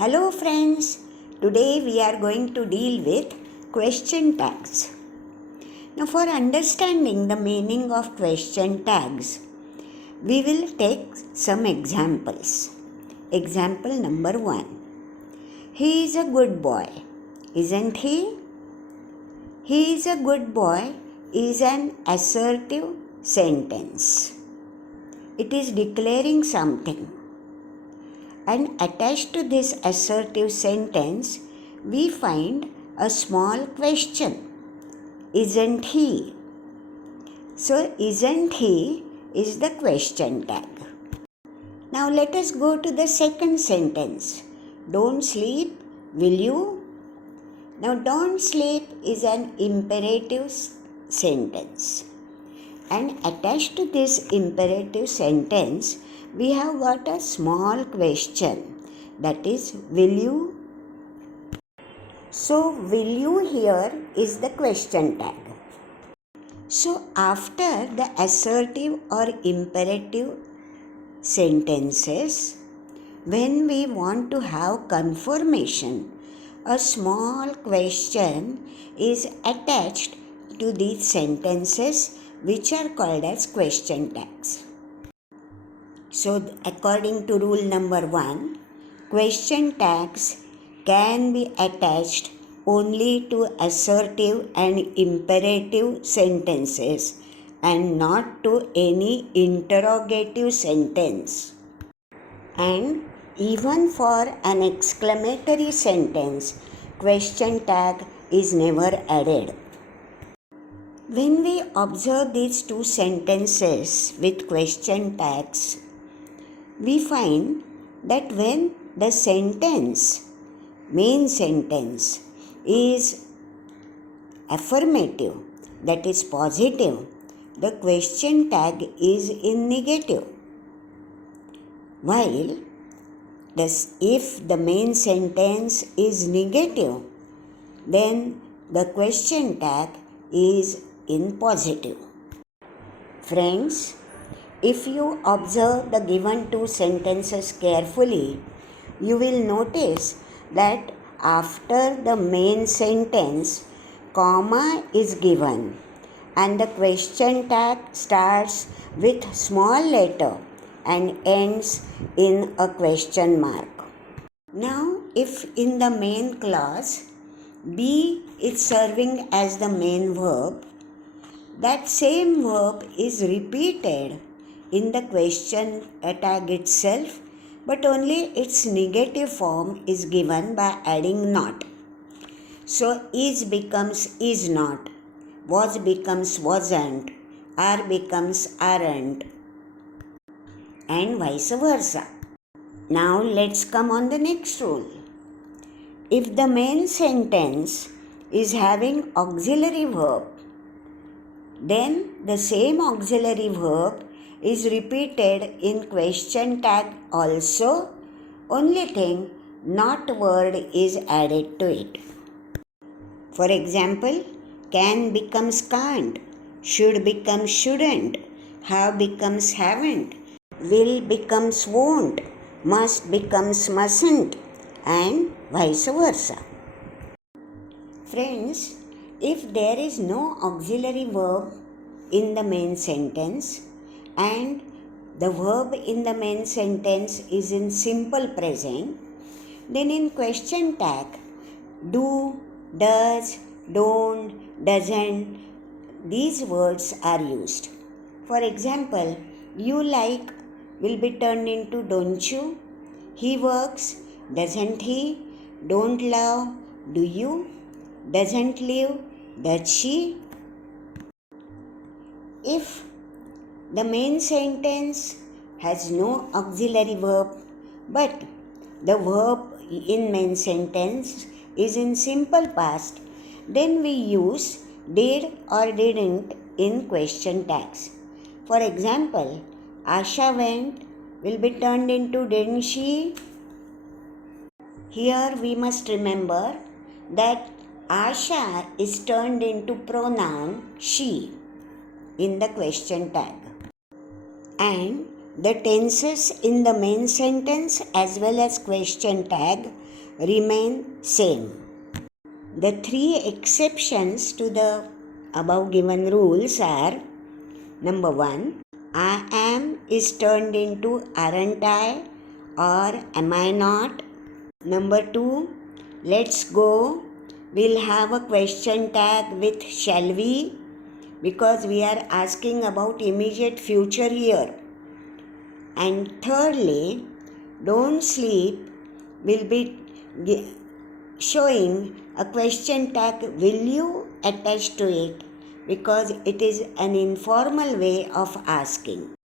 Hello friends, today we are going to deal with question tags. Now for understanding the meaning of question tags, we will take some examples. Example number 1. He is a good boy, isn't he? He is a good boy is an assertive sentence. It is declaring something. And attached to this assertive sentence, we find a small question. Isn't he? So, isn't he is the question tag. Now, let us go to the second sentence. Don't sleep, will you? Now, don't sleep is an imperative sentence. And attached to this imperative sentence, we have got a small question, that is, will you? So, will you here is the question tag. So, after the assertive or imperative sentences, when we want to have confirmation, a small question is attached to these sentences which are called as question tags. So, according to rule number 1, question tags can be attached only to assertive and imperative sentences and not to any interrogative sentence. And even for an exclamatory sentence, question tag is never added. When we observe these two sentences with question tags, we find that when the main sentence, is affirmative, that is positive, the question tag is in negative. While if the main sentence is negative, then the question tag is in positive. Friends, if you observe the given two sentences carefully, you will notice that after the main sentence, comma is given and the question tag starts with small letter and ends in a question mark. Now, if in the main clause, be is serving as the main verb, that same verb is repeated in the question tag itself, but only its negative form is given by adding not. So, is becomes is not, was becomes wasn't, are becomes aren't, and vice versa. Now, let's come on the next rule. If the main sentence is having auxiliary verb, then the same auxiliary verb is repeated in question tag also, only thing not word is added to it. For example, can becomes can't, should becomes shouldn't, have becomes haven't, will becomes won't, must becomes mustn't, and vice versa. Friends, if there is no auxiliary verb in the main sentence and the verb in the main sentence is in simple present, then in question tag, do, does, don't, doesn't, these words are used. For example, you like will be turned into don't you, he works, doesn't he, don't love, do you, doesn't live, does she. If the main sentence has no auxiliary verb, but the verb in main sentence is in simple past, then we use did or didn't in question tags. For example, Asha went will be turned into didn't she. Here we must remember that Asha is turned into pronoun she in the question tag. And the tenses in the main sentence as well as question tag remain same. The three exceptions to the above given rules are: number 1, I am is turned into aren't I or am I not. Number 2, let's go will have a question tag with shall we, because we are asking about immediate future here. And thirdly, don't sleep will be showing a question tag will you attached to it, because it is an informal way of asking.